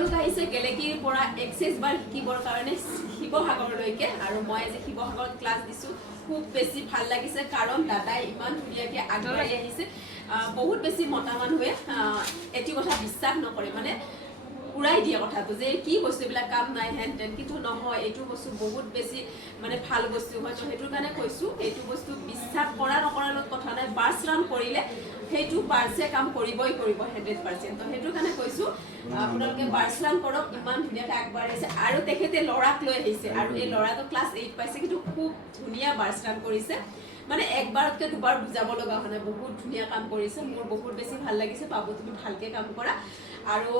তেওঁলোক আহিছে গেলেকীৰ পৰা এক্সেছ বাৰ শিকিবৰ কাৰণে শিৱসাগৰলৈকে আৰু মই আজি শিৱসাগৰত ক্লাছ দিছোঁ খুব বেছি ভাল লাগিছে কাৰণ দাদাই ইমান ধুনীয়াকৈ আগবাঢ়ি আহিছে বহুত বেছি মতা মানুহে এটি কথা বিশ্বাস নকৰে মানে উৰাই দিয়ে কথাটো যে কি বস্তুবিলাক কাম নাই হেন তেন কিন্তু নহয় এইটো বস্তু বহুত বেছি মানে ভাল বস্তু হয় তো সেইটোৰ কাৰণে কৈছোঁ এইটো বস্তু বিশ্বাস কৰা নকৰাৰ লগত কথা নাই বাৰ্চ ৰান কৰিলে সেইটো বাৰ্চে কাম কৰিবই কৰিব 100%। তো সেইটোৰ কাৰণে কৈছোঁ আপোনালোকে বাৰ্চ ৰান কৰক ইমান ধুনীয়াকৈ আগবাঢ়িছে আৰু তেখেতে ল'ৰাক লৈ আহিছে আৰু এই ল'ৰাটো ক্লাছ 8 পাইছে কিন্তু খুব ধুনীয়া বাৰ্চ ৰান কৰিছে মানে একবাৰতকৈ দুবাৰ বুজাব লগা হোৱা নাই বহুত ধুনীয়া কাম কৰিছে মোৰ বহুত বেছি ভাল লাগিছে বাবু তুমি ভালকৈ কাম কৰা আৰু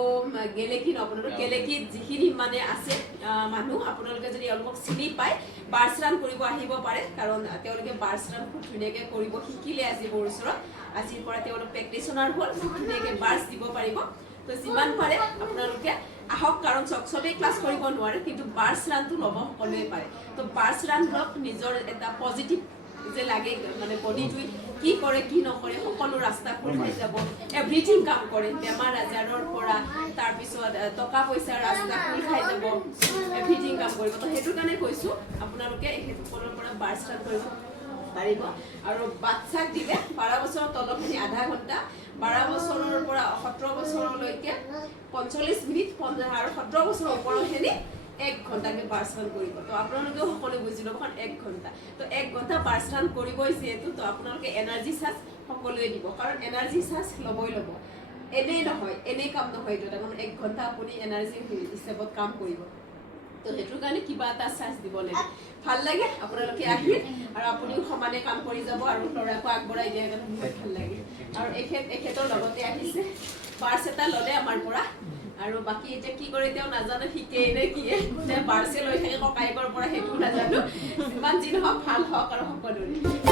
গেলেকী আপোনালোক গেলেকীত যিখিনি মানে আছে মানুহ আপোনালোকে যদি অলপ চিনি পায় বাৰ্চ ৰান কৰিব আহিব পাৰে কাৰণ তেওঁলোকে বাৰ্চ ৰান খুব ধুনীয়াকৈ কৰিব শিকিলে আজি মোৰ ওচৰত আজিৰ পৰা তেওঁলোক প্ৰেক্টিচনাৰ হ'ল খুব ধুনীয়াকৈ বাৰ্চ দিব পাৰিব তো যিমান পাৰে আপোনালোকে আহক কাৰণ চবেই ক্লাছ কৰিব নোৱাৰে কিন্তু বাৰ্চ ৰানটো ল'ব সকলোৱে পাৰে তো বাৰ্চ ৰান লওক নিজৰ এটা পজিটিভ যে লাগে মানে বডিটোৱে কি কৰে কি নকৰে সকলো ৰাস্তা খোল খাই যাব এভৰিথিং কাম কৰে বেমাৰ আজাৰৰ পৰা তাৰপিছত টকা পইচাৰ ৰাস্তা খোল খাই যাব এভৰিথিং কাম কৰিব তো সেইটো কাৰণে কৈছোঁ আপোনালোকে এইসকলৰ পৰা বাৰ্চ ৰান কৰিব পাৰিব আৰু বাচ্চাক দিলে 12 বছৰৰ তলখিনি আধা ঘণ্টা 12 বছৰৰ পৰা 17 বছৰলৈকে 45 মিনিট আৰু 17 বছৰৰ ওপৰখিনি 1 ঘণ্টাকে বাৰ্চ ৰান কৰিব তো আপোনালোকেও সকলো বুজি ল'ব কাৰণ 1 ঘণ্টা তো 1 ঘণ্টা বাৰ্চ ৰান কৰিবই যিহেতু তো আপোনালোকে এনাৰ্জি চাৰ্জ সকলোৱে দিব কাৰণ এনাৰ্জি চাৰ্জ ল'বই ল'ব এনেই নহয় এনেই কাম নহয় এইটো কাৰণ 1 ঘণ্টা আপুনি এনাৰ্জি হিচাপত কাম কৰিব তো সেইটোৰ কাৰণে কিবা এটা চাৰ্জ দিব লাগে ভাল লাগে আপোনালোকে আহিল আৰু আপুনিও সমানে কাম কৰি যাব আৰু ল'ৰাকো আগবঢ়াই দিয়াৰ কাৰণে বহুত ভাল লাগে আৰু এখেতৰ লগতে আহিছে বাৰ্চ এটা ল'লে আমাৰ পৰা আৰু বাকি এতিয়া কি কৰে তেওঁ নাজানো শিকে নে কি বাৰ্চে লৈ থাকে ককায়েকৰ পৰা সেইটো নাজানো যিমান যি নহওক ভাল হওক আৰু সকলোৰে